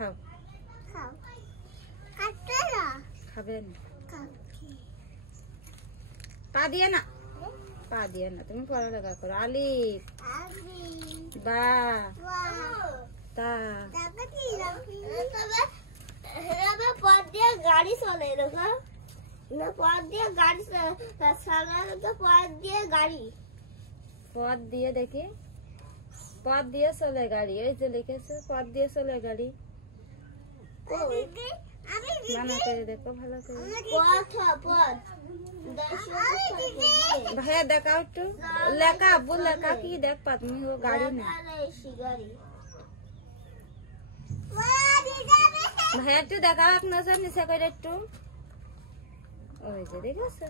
খাও খাও কাটতে না খাবেন খাও পা দিয়ে না তুমি পড়ালেখা করো আলিফ আমি বা তা পথ দিয়ে গাড়ি চলে দেখো না পথ দিয়ে গাড়ি সাধারণত পথ দিয়ে গাড়ি পথ দিয়ে দেখি পথ দিয়ে চলে গাড়ি এই যে লিখেছে পথ দিয়ে চলে গাড়ি বানাতে দেখো ভালো করে পথ ভাইয়া দেখাও একটু লেখা আব্বু লেখা কি দেখ পা তুমি ও গাড়ি না ভাইয়া একটু দেখাও এক নজর নিচে করে একটু ওই যে দেখেছো